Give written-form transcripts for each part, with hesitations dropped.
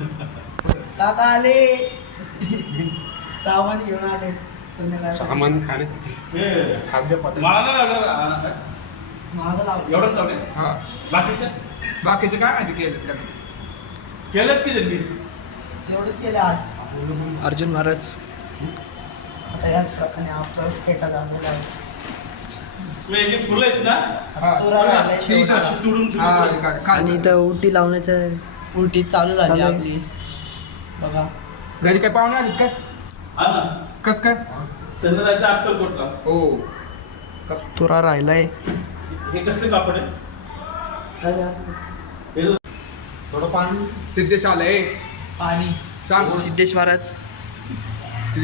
काका आले सामान घेऊन आले संध्याकाळी सामान खाणे खाद्यपदार्थ महाग लावले एवढंच लावले हा बाकीचे काय माहिती केलंच की त्यांनी तेवढंच केले आज अर्जुन महाराज आता याच प्रकारे आपला पेटा झालेला आहे हे फुलं आहेत ना हा. तुरा राहिलाय शेवटचा. तुडून आणि इथं उटी लावण्याचं उलटी चालू झाली चालू आहे. आपली बघा घरी काय पाहुणे आलीत काय हा ना कस काय त्यांना जायचं अक्कलकोटला हो तुरा राहिलाय हे कसले कापड आहे हे थोडं पाणी सिद्धेश आलाय पाणी सांग सिद्धेश महाराज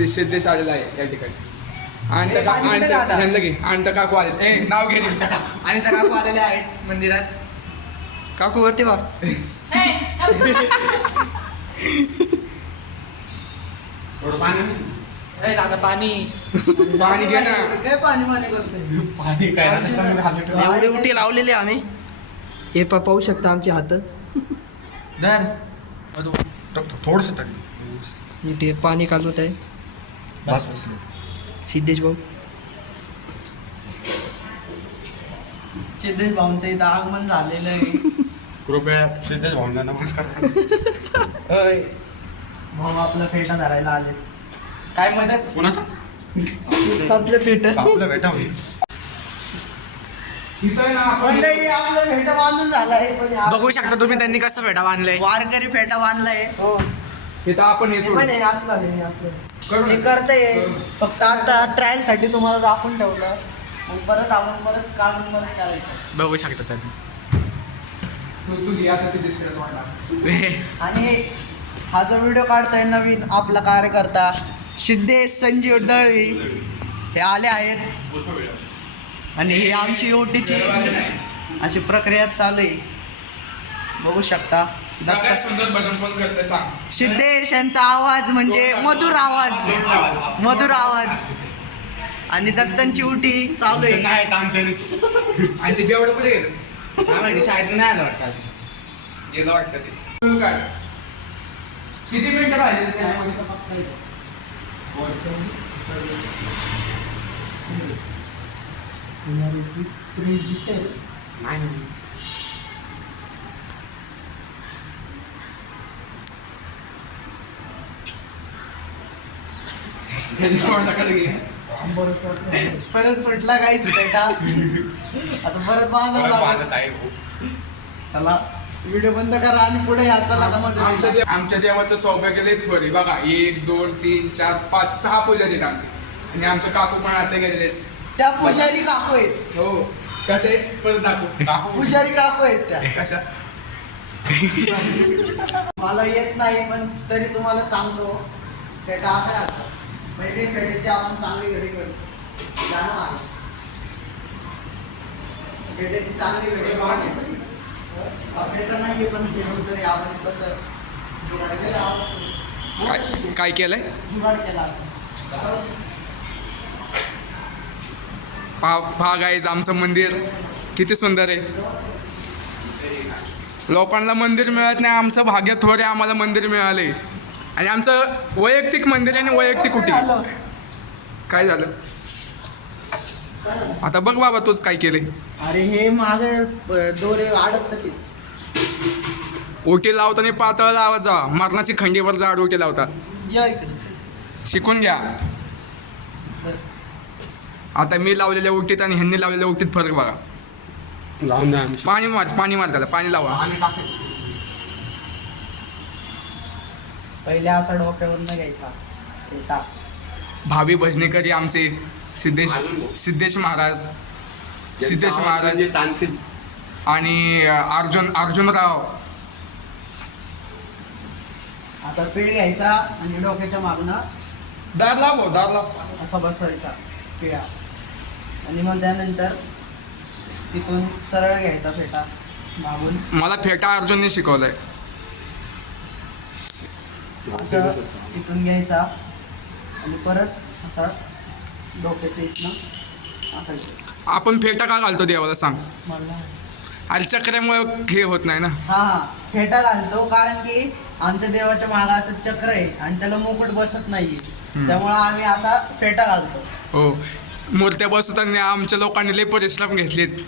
सिद्धेश आलेला आहे या ठिकाणी आणि पाणी कुठे राहतं? ह्यांना घे आणि काकू आले ए नाव घे आणि त्या काकू आलेले आहेत मंदिरात काकू वरती बा थोडं पाणी दादा पाणी पाणी घे ना काय पाणी पाणी करते पाणी काय राजस्थानमध्ये हालत एवढे उटी लावलेले आम्ही हे पाहू शकता आमचे हात थोडस टाक इथे पाणी कालवत आहे बस सिद्धेश भाऊ सिद्धेश भाऊंचं इथं आगमन झालेलं आहे कृपया सिद्धेश भाऊंना नमस्कार करा. भाऊ आपला फेटा धरायला आले काय मदत कोणाचा आपलं फेट आपलं भेटावं इथं ना आपण मंडळी आपलं फेटा बांधून झालाय पण या- बघू शकता तुम्ही त्यांनी कसं भेटा बांधलाय वारकरी फेटा बांधलाय इथं आपण हे सोड करू हे ना. करते फक्त आता ट्रायल साठी तुम्हाला दाखवून ठेवलं मग परत आपण परत काढून परत करायचं बघू शकता त्यांनी तू घे आता सिद्धेश कडे वाटला आणि हा जो व्हिडिओ काढतोय नवीन आपला कार्यकर्ता सिद्धेश संजीव दळवी हे आले आहेत आणि ही आमची ओटीची अशी प्रक्रिया चालू आहे बघू शकता सगळ्यात सुंदर भजन कोण करते सांग सिद्धेश यांचा आवाज म्हणजे मधुर आवाज मधुर आवाज आणि दत्तांची उटी चालू आहे काय तांत्रिक आणि ते बेवडं कुठे गेलं शाळेत नाही आलं वाटतं गेलं वाटतं ते फुल काढ किती मिनिटं राहिले त्याच्यामध्ये नाही तोंडाकडे घे परत फुटला काहीच बेटा आता परत बांधावं लागेल. बांधत आहे भाऊ. चला व्हिडिओ बंद करा आणि पुढे या चला का मध्ये आमच्या देवाचं सौभाग्य लई थोडी बघा 1 2 3 4 5 6 पुजारी आहेत आमचे आणि आमचे काकू पण आता गेलेले आहेत. त्या पुजारी काकू आहेत हो कसे परत दाखवू पुजारी काकू आहेत त्या कशा मला येत नाही पण तरी तुम्हाला सांगतो फेटा असा आहे आता पहिले फेटेची आपण चांगली घडी करतो जाणं आहे फेटेची चांगली घडी बघा फेटा नाही पण घेऊन तरी आपण कसं जुगाड केलं आपण. काय केलंय जुगाड केला आपण. पहा गाईज आमचं मंदिर किती सुंदर आहे लोकांना मंदिर मिळत नाही आमचं भाग्य थोडे आम्हाला मंदिर मिळाले आणि आमचं वैयक्तिक मंदिर आहे आणि वैयक्तिक कुठे काय झालं आता बघ बाबा तूच काय केले अरे हे मागे दोरे अडकतात ते. ओटी लावताना पातळ लावायचा मरणाची खंडीवर जाड ओटी लावता या इकडे शिकून घ्या आता मी लावलेल्या ओटीत आणि ह्यांनी लावलेल्या ओटीत फरक बघा लावून द्या आमची पाणी मार त्याला पाणी लावा पाणी टाकायचं. पहिले असा डोक्यावर न घ्यायचा फेटा भावी भजनेकरी आमचे सिद्धेश महाराज तानसेन आणि अर्जुनराव असा पीळ घ्यायचा आणि डोक्याच्या मागणं दार लाव असा बसवायचा पिळा आणि मग त्यानंतर तिथून सरळ घ्यायचा फेटा मागून मला फेटा अर्जुनने शिकवलंय असं तिथून घ्यायचा आणि परत असा डोक्याच्या इथनं असा घ्यायचा. आपण फेटा का घालतो देवाला सांग मला अरे चक्रामुळे हे होत नाही ना हा फेटा घालतो कारण की आमच्या देवाच्या मागा असं चक्र आहे आणि त्याला मुकुट बसत नाहीये, त्यामुळे आम्ही असा फेटा घालतो. हो, मूर्त्या बसवताना आमच्या लोकांनी लय परिश्रम घेतलेत.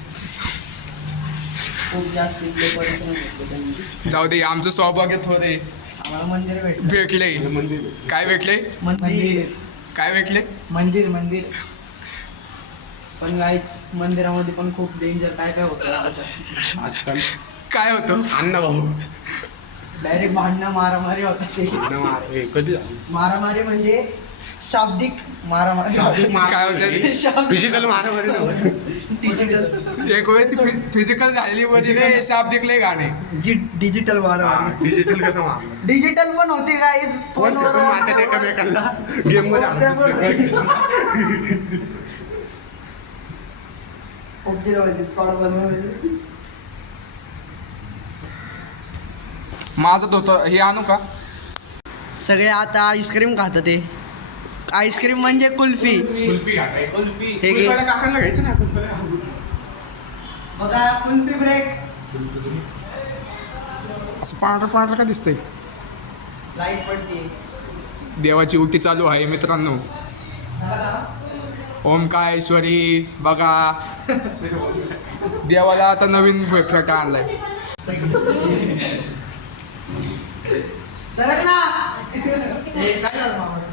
खूप जास्त इकडे परिश्रम घेतले त्यांनी. जाऊ दे, आमचं सौभाग्य थोडे आम्हाला मंदिर भेटलं. भेटले. काय भेटले? मंदिर काय भेटले? मंदिर मंदिर. पण गाईच मंदिरामध्ये पण खूप डेंजर काय काय होतं. आजकाल काय होतं? अन्न भाऊ डायरेक्ट भांडणं मारामारी होतात ते. कधी झालं? मारामारी म्हणजे शाब्दिक मारामारी. काय होतं? फिजिकल मारामारी नव्हतं. डिजिटल एक वेळेस फिजिकल झालेली होती रे, शाप दिखले गाणे. डिजिटल मारामारी. डिजिटल कसं मारलं? डिजिटल पण होती गाईज. फोनवर मारतात एकमेकांना गेम मध्ये माझं होतं हे आणू का? सगळे आता आईस्क्रीम खातात ते. आईस्क्रीम म्हणजे कुल्फी. हे घे. काकांना घ्यायचं ना. बघा कुल्फी ब्रेक. असं पांढरं पांढरं का दिसतंय? लाईट पडते. देवाची उटी चालू आहे मित्रांनो. ओमकारेश्वरी बघा, देवाला आता नवीन फेटा आणलाय. सरक ना. हे काय झालं मामाचं?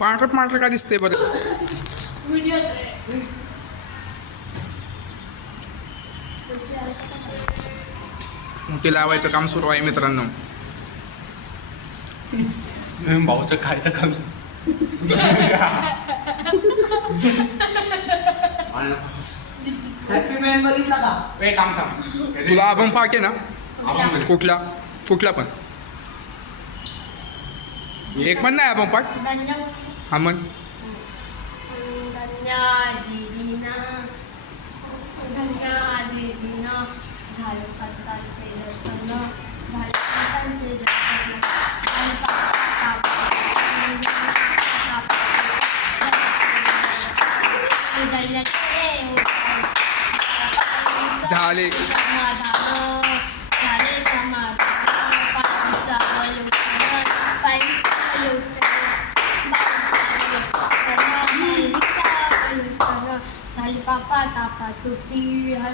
पांढरं पांढरं का दिसतंय बरं? उटी लावायचं काम सुरू आहे मित्रांनो. भाऊचं खायचं काम. हॅपी मॅन बघितला का? काम तुला अभंग पाठ आहे ना? कुठला? कुठला पण? एक पण नाही अभंग पाठ? हा म्हण. धन्याजी दिना झाले संतांचे दर्शन, झाले संतांचे दर्शन, झाले समाधान, झाले समाधान, झाली पापा तापा तुटी हर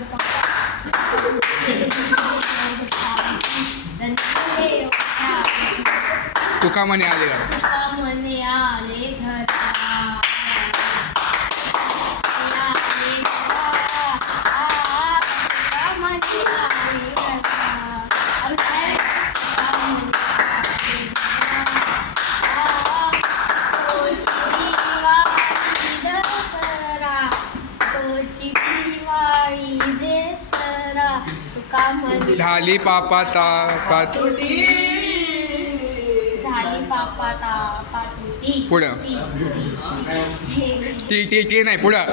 तुका म्हणे आले का? तुका म्हणे आले घरा. झाली पापा तापा झाली पापा तापा तुटी. पुढं. टी नाही पुढं.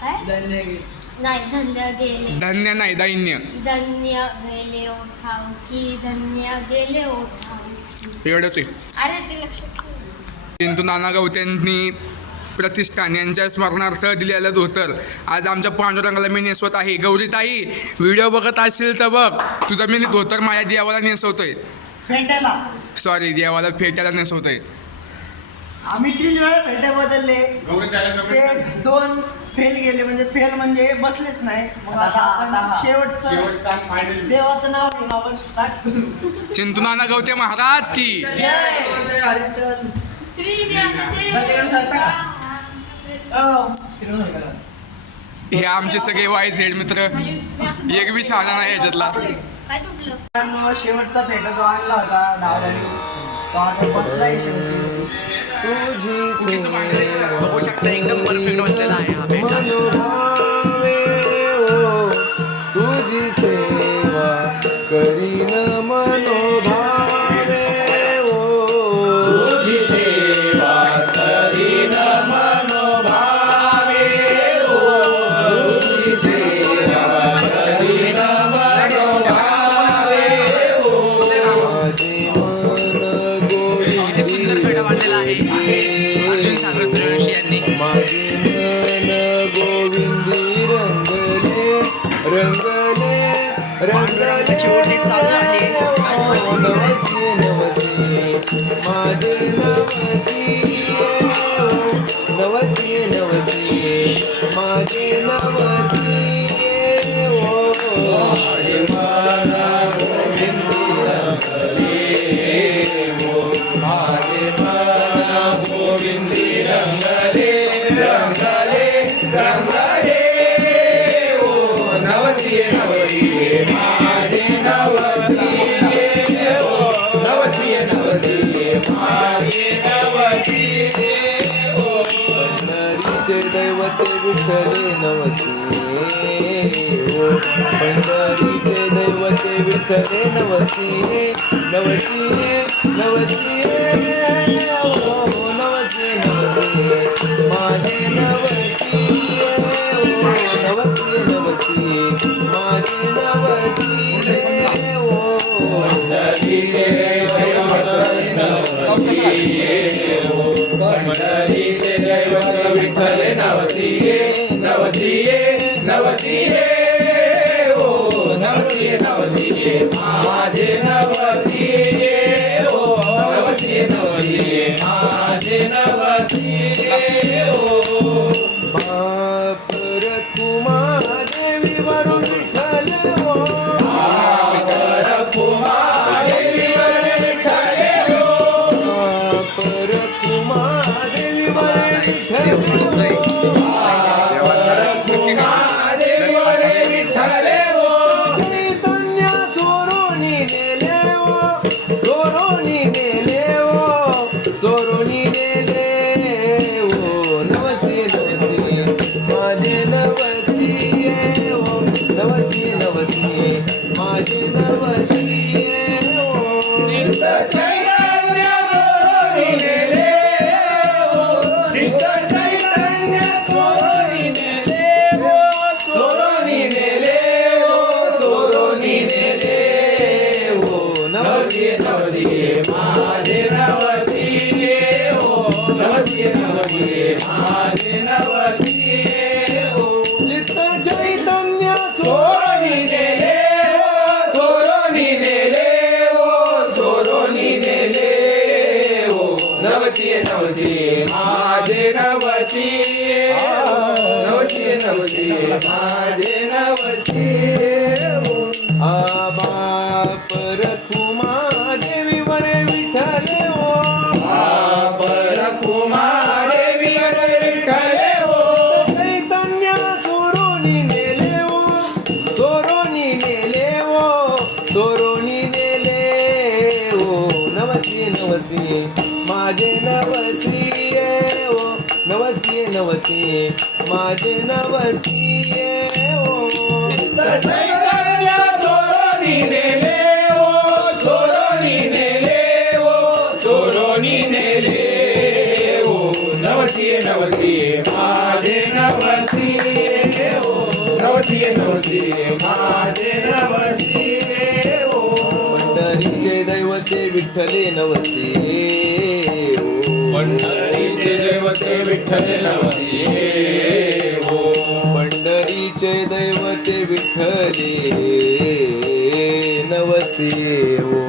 काय नाही धन्य गेले. धन्य नाही दैन्य. धन्य गेले ओठावकी, धन्य गेले ओठावकी. एवढंच आहे. अरे ते लक्षात ठेव. चिंतू नाना गवत्यांनी प्रतिष्ठान यांच्या स्मरणार्थ दिलेलं धोतर आज आमच्या पांडुरंगाला मी नेसवत आहे. गौरीताई व्हिडिओ बघत असशील तर बघ, तुझं मी धोतर माझ्या देवाला नेसवतोय. फेट्याला सॉरी, देवाला फेट्याला नेसवतोय. आम्ही 3 वेळा फेटे बदलले. ते 2 फेल गेले, म्हणजे फेल म्हणजे बसलेच नाही. मग आता आपण शेवटचं देवाचं नाव घेऊन आपण स्टार्ट करू. चिंतू नाना गवते महाराज की. हे आमचे सगळे वाईज हेड मित्र. एक बी शहाणा नाही याच्यातला. काय तुटलं? पण शेवटचा फेटा जो आणला होता दादानी, तो आता बसलाय शेवटी. बघू शकता एकदम परफेक्ट बसलेला आहे हा फेटा. तुझी सेवा करीन मनोभावे ओ, तुझी सेवा करीन मनोभावे ओ, तुझी सेवा करीन मनोभावे ओ, माझे मन किती सुंदर फेटा बांधलेला आहे अर्जुन सागर सूर्यवंशी यांनी. माझे मन गोविंदी रंगले रंगले रंगले. विठ्ठले नवसी ओ पंढरीचे दैवते विठ्ठले नवसी नवसी नवसी ओ नवसी नवसी माझे नवसी ओ नवसी नवसी माझे नवसी ओ पंढरीचे दैवते नवसी पंढरीचे दैवत विठ्ठले नवसी नवसी नवसी ओ नवसी नवसी माझे नवसी ओ नवसी नवसी माझे नवसी ओ बाप रखुमा देवी वरून विठ्ठल ओ बाप रखुमा देवी वरून विठ्ठल ओ बाप रखुमा देवी वरून विठ्ठल चैतन्य चोरोनी नेले ओ चोरोनी नेले ओ चोरोनी नेले ओ नवसी नवसी माझे नवसी ओ नवसी नवसी माझे नवसी ओ चित्त चैतन्य चोरोनी नेले ओ चित्त चैतन्य चोरोनी नेले ओ चोरोनी नेले चोरोनी नेले ओ नवसी नवसी माझे नवसी ओ नवसी नवसी माझे नवसी ओ चित्त चैतन्य चोरोनी नेले ओ चोरोनी नेले ओ चोरोनी नेले ओ नवसी नवसी माझे नवसी ओ नवसी नवसी माझे नवसी बाप रखुमा देवी वरे विठ्ठल ओ बाप रखुमा देवी वरे विठ्ठल ओ चैतन्य चोरोनी नेले ओ चोरोनी नेले ओ चोरोनी नेले ओ नवसी नवसी माझे नवसी ओ नवसी नवसी माझे नवसी ओ चैतन्य चोरोनी नेले ओ चोरोनी नेले ओ चोरोनी नेले ओ नवसी नवसी माझे नवसी ओ नवसी नवसी माझे नवसी ओ पंढरीचे दैवते विठ्ठले नवसी ओ पंढरीचे दैवते विठ्ठले नवसी ओ पंढरीचे दैवते विठ्ठले नवसी ओ